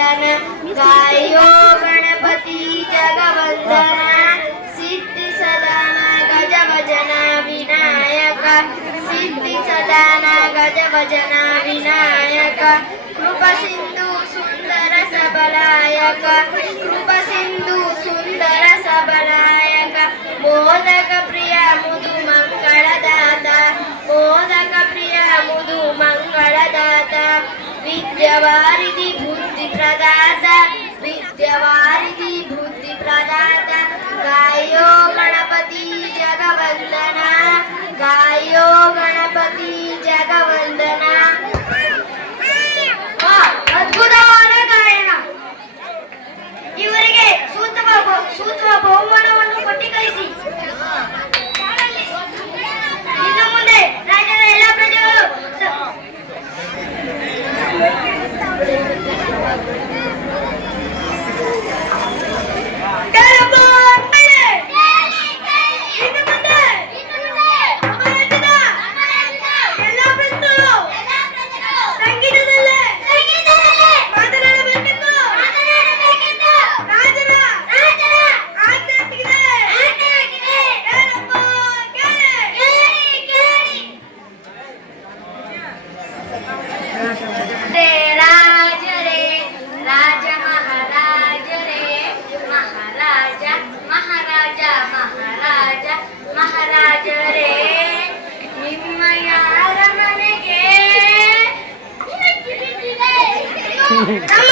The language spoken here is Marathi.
वंदन गायो गणपती जगवंदना सिद्धी सदाना गजभजना विनायक सिद्धी सदाना गजभजना विनायक कृप सिंधु सुंदर सबलायक कृप सिंधु విద్యవారికి బుద్ధి ప్రదాత విద్యవారికి బుద్ధి ప్రదాత. గాయో గణపతి జగవ Come on.